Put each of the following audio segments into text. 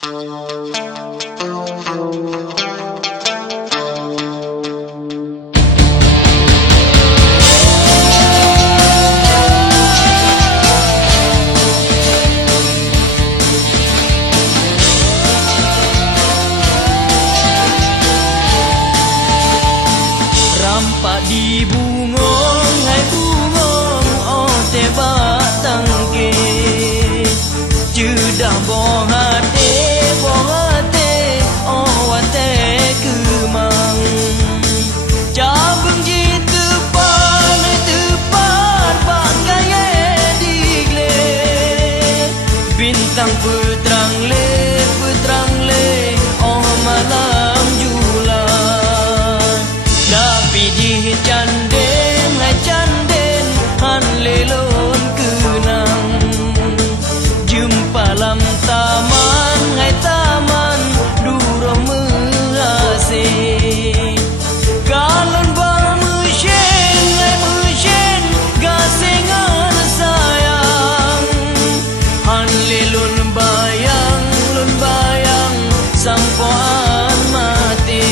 Rampak di bungong, hai bungong, oh te batang ke. Jedah bong hati, oh wate kemang. Cabang ji tepan, pakai digle. Bintang peterang le, oh malam julan. Tapi di canden, hai canden, han lelon kenang. Jumpa lam taman, hai taman, durung mengasih. Kalon bang musyen, gasengan sayang. Han lelon bayang, sampoan mati.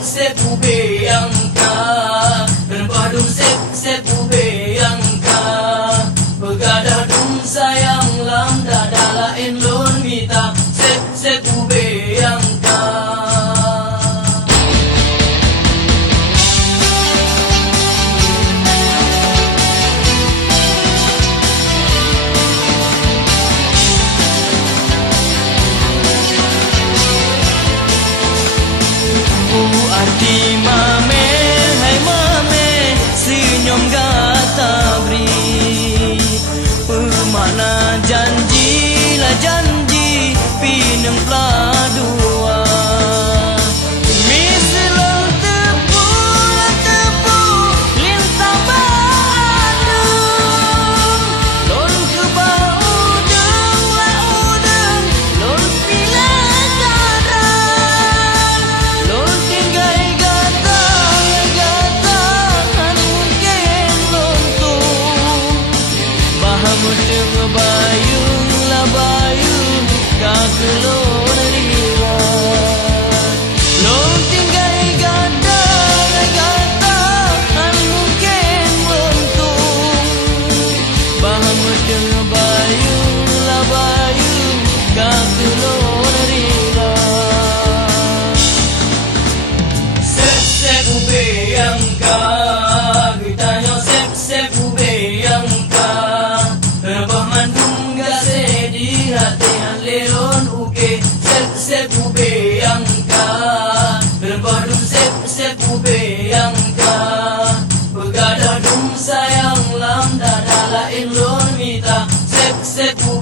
Sep ube yang ka, berbadung sep ube yang ka. Begadah dum sayang lam dada lain lon mita, sep ube yang ka. Arti mame, hai mame, senyum gata beri. Pemana janji lah janji, pinang peladua. Miselang tepu, lintang badung. Lon ke udeng, lon pilih garan. Lon tinggai gatan, mungkin lontung. Bahamu tengah bayung, kakelon riwan. Lon tinggai gatan, mungkin lontung. Bahamu tengah bayung, kakelon riwan. Sep ube yang ka, ditanya sep ube yang ka. Rebah mandung gase di hati han lelon uke, sep ube yang ka. Rebah dum sep ube yang ka. Begadah dum sayang lam dada lain lon mita, sep ube